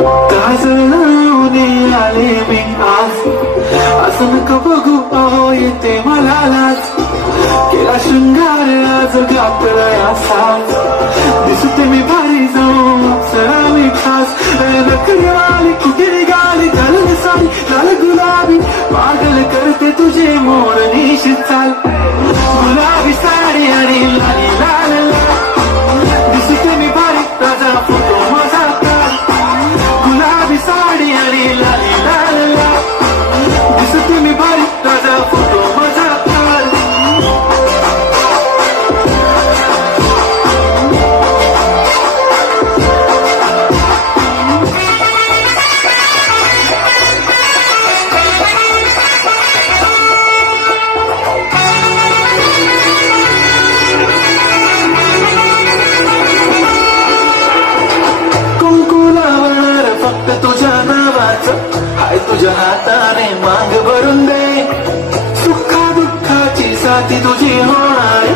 काजळून आले मी आज, असं नको बघू अहो येते मला लाज. केला शृंगार आज घातलाय असाच, दिसते मी भारी जाऊ अप्सरा मी खास. नखरेवाली कुठे निघाली घालून साडी लाल गुलाबी, पागल करते तुझे मोरनीशी चाल. गुलाबी साडी आणि लाली लाल लाल, दिसते मी भारी ताजा फोटो माझा काढ. गुलाबी साडी आणि लाली लाल लाल, दिसते मी भारी ताजा फोटो माझा काढ. तुझ्या नावाचं हाय तुझ्या हाताने मांग भरून दे. सुखा दुःखाची साथी तुझी होणार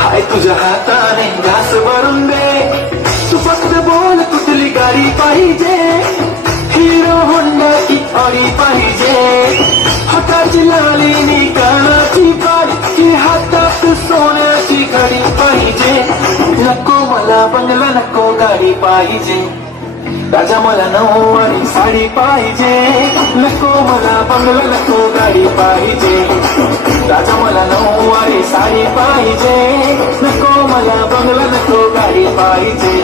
हाय तुझ्या हाताने घास भरून दे. तू फक्त बोल कुठली गाडी पाहिजे, हिरो होंडा की ऑडी पाहिजे. हाताची लाली नी कानाची बाळी, की हातात सोन्याची घडी पाहिजे. नको मला बंगला नको गाडी पाहिजे, राजा मला नऊवारी साडी पाहिजे. नको मला बंगला नको गाडी पाहिजे, राजा मला नऊवारी साडी पाहिजे. नको मला बंगला नको गाडी पाहिजे.